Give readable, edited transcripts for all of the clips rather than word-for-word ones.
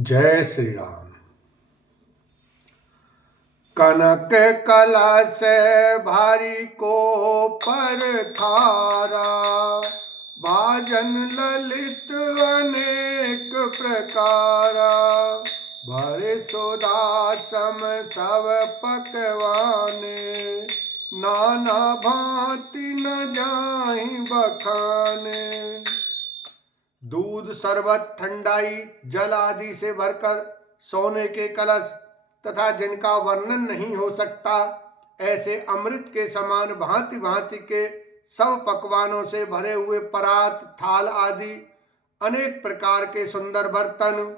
जय श्री राम। कनक कलश भारी को पर थारा, भाजन ललित अनेक प्रकारा। भरे सुधा सम सब पकवाने, नाना भांति न जाहि बखाने। दूध, शरबत, ठंडाई, जल आदि से भरकर सोने के कलश तथा जिनका वर्णन नहीं हो सकता, ऐसे अमृत के समान भांति भांति के सब पकवानों से भरे हुए परात, थाल आदि अनेक प्रकार के सुंदर बर्तन।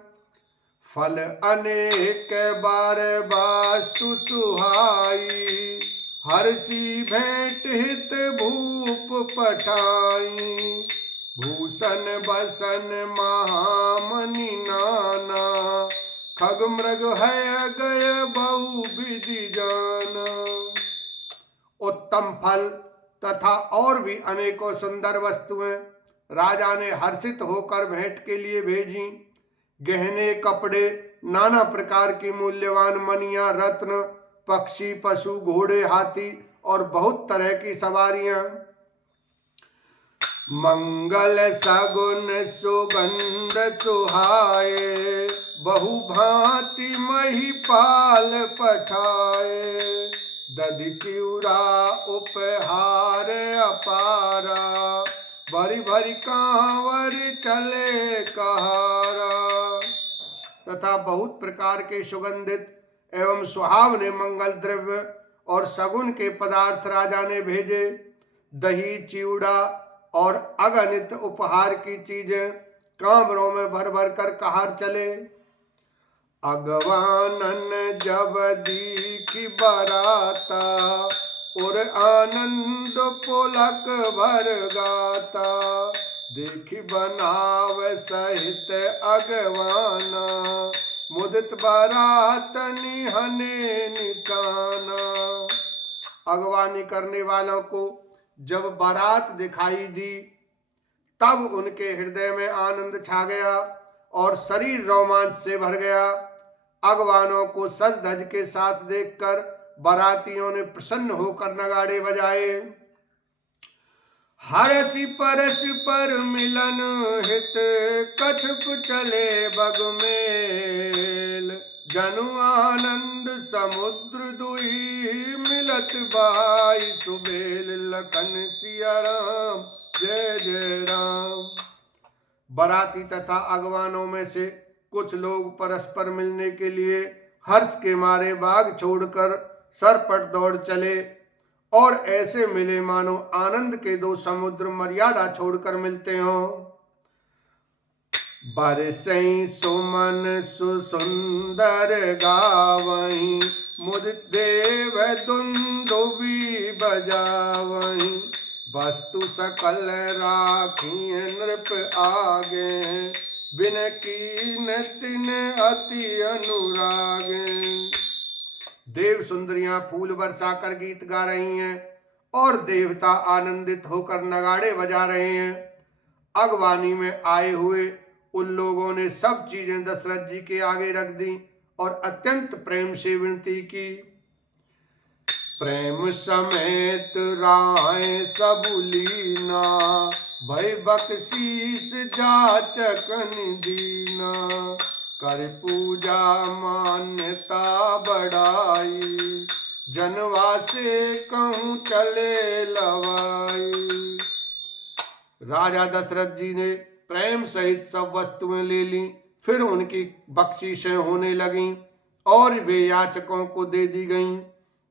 फल अनेक बार वास्तु सुहाई, हर्षि भेंट हित भूप पठाई। भूषण बसन महामणि नाना, खग मृग है गय बहु विधि जाना। उत्तम फल तथा और भी अनेकों सुंदर वस्तुएं राजा ने हर्षित होकर भेंट के लिए भेजी। गहने, कपड़े, नाना प्रकार की मूल्यवान मणियां, रत्न, पक्षी, पशु, घोड़े, हाथी और बहुत तरह की सवारियां। मंगल सगुन सुगंध सुहाए, बहु भांति महिपाल पठाए। दधि चिउरा उपहार अपारा, भरी भरी कांवर चले कहारा। तथा बहुत प्रकार के सुगंधित एवं सुहावने मंगल द्रव्य और सगुन के पदार्थ राजा ने भेजे। दही, चिवड़ा और अगणित उपहार की चीजें कामरों में भर भर कर कहार चले। अगवानन जब दीखी बराता, और आनंद पुलक भर गाता। देखी बनाव सहित अगवाना, मुदित बरात निहने निचाना। अगवानी करने वालों को जब बारात दिखाई दी, तब उनके हृदय में आनंद छा गया और शरीर रोमांच से भर गया। अगवानों को सज धज के साथ देखकर बारातियों ने प्रसन्न होकर नगाड़े बजाए। हरसि परसि पर मिलन हित, कछुक चले बगमेल। जनु आनंद समुद्र दुई, मिलत बाई सुबेल। लखन सिया राम, जय जय राम। बाराती तथा अगवानों में से कुछ लोग परस्पर मिलने के लिए हर्ष के मारे बाग छोड़कर सरपट दौड़ चले और ऐसे मिले मानो आनंद के दो समुद्र मर्यादा छोड़कर मिलते हों। बरसई सुमन सुसुंदर गावहीं, मुदित देव दुंदुभी बजावहीं। वस्तु सकल राखी नृप आगे, बिन कीन तिन अति अनुरागे। देव सुंदरियां फूल बरसा कर गीत गा रही हैं और देवता आनंदित होकर नगाड़े बजा रहे हैं। अगवानी में आए हुए उन लोगों ने सब चीजें दशरथ जी के आगे रख दी और अत्यंत प्रेम से विनती की। प्रेम समेत राय सबुलीना, भय बख्शीस जाचकन दीना। कर पूजा मान्यता बढ़ाई, जनवा से कहूँ चले लवाई। राजा दशरथ जी ने प्रेम सहित सब वस्तुएं ले ली। फिर उनकी बख्शीशें होने लगीं और वे याचकों को दे दी गईं।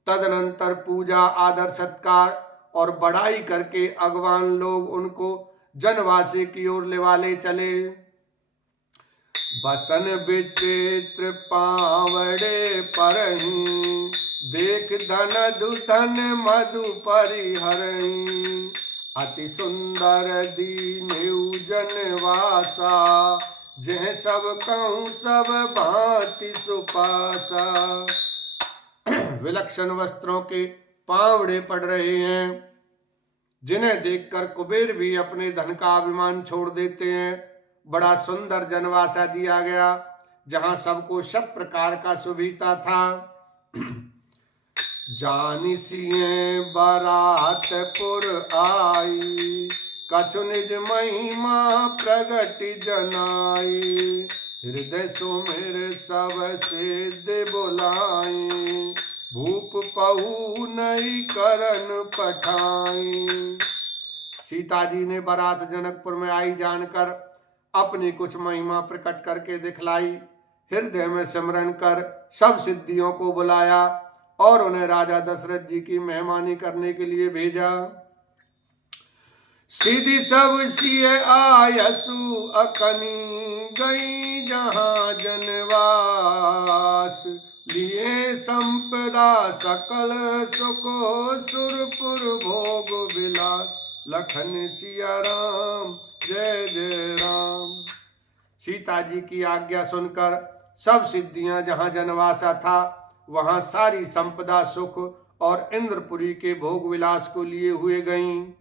तदनंतर पूजा, आदर, सत्कार और बड़ाई करके अगवान लोग उनको जनवासी की ओर लेवाले चले। बसन विचित्र पावड़े परहीं, देख धन दुधन मधु परिहरहीं। अति सुंदर दीन्यु जनवासा, जह सब कहूँ सब भांति सुपासा। विलक्षण वस्त्रों के पावड़े पड़ रहे हैं, जिन्हें देखकर कुबेर भी अपने धन का अभिमान छोड़ देते हैं। बड़ा सुंदर जनवासा दिया गया, जहां सबको सब प्रकार का सुविधा था। जानिसिए बरातपुर आई, कछु निज महिमा प्रगट जनाई, हृदय सुमिर सब सिद्ध बुलाई, भूप पहु नई करन पठाई। सीता जी ने बारात जनकपुर में आई जानकर अपनी कुछ महिमा प्रकट करके दिखलाई, हृदय में सिमरन कर सब सिद्धियों को बुलाया और उन्हें राजा दशरथ जी की मेहमानी करने के लिए भेजा। सिद्धि सब सिय आयसु अकनी, गई जहां जनवास, लिए संपदा सकल सुको, सुरपुर भोग विलास, लखन सिया राम जय जय राम। सीता जी की आज्ञा सुनकर सब सिद्धियां जहां जनवासा था वहां सारी संपदा सुख और इंद्रपुरी के भोग विलास को लिए हुए गईं।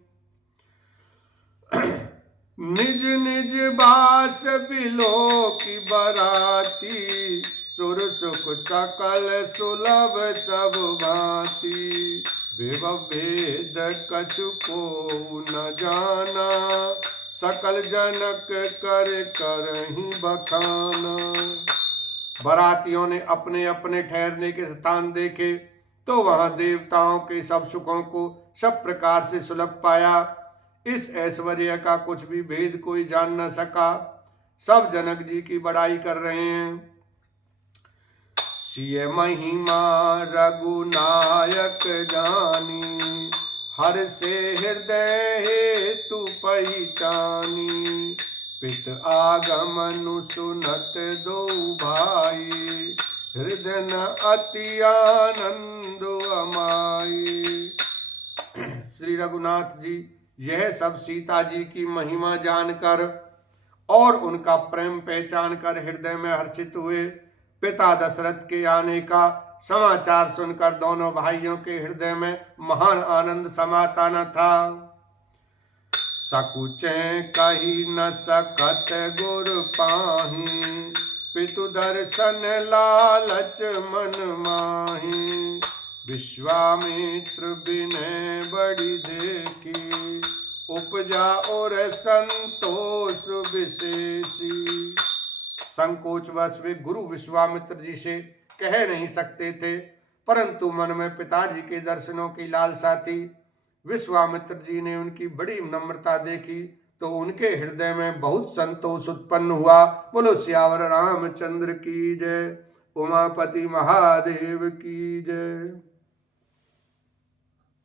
निज निज बास बिलो की बराती, सुर सुख सकल सुलभ सब भांति, विभव भेद कछु को न जाना, सकल जनक कर करहि बखाना। बारातियों ने अपने अपने ठहरने के स्थान देखे तो वहां देवताओं के सब सुखों को सब प्रकार से सुलभ पाया। इस ऐश्वर्य का कुछ भी भेद कोई जान न सका। सब जनक जी की बड़ाई कर रहे हैं। सिय महिमा रघुनायक जानी, हर से हृदय हेतु पहिचानी, पित आगमनु सुनत दो भाई, हृदय न अति आनंद अमाई। श्री रघुनाथ जी यह सब सीता जी की महिमा जानकर और उनका प्रेम पहचान कर हृदय में हर्षित हुए। पिता दशरथ के आने का समाचार सुनकर दोनों भाइयों के हृदय में महान आनंद समाता न था। सकुचे कही न सकत गुर पाही, पितु दर्शन लालच मन माही, विश्वामित्र विनय बड़ी देखी, उपजा और संतोष विशेषी। संकोचवश वे गुरु विश्वामित्र जी से कह नहीं सकते थे, परंतु मन में पिताजी के दर्शनों की लालसा थी। विश्वामित्र जी ने उनकी बड़ी नम्रता देखी तो उनके हृदय में बहुत संतोष उत्पन्न हुआ। बोलो सियावर रामचंद्र की जय, उमापति महादेव की जय।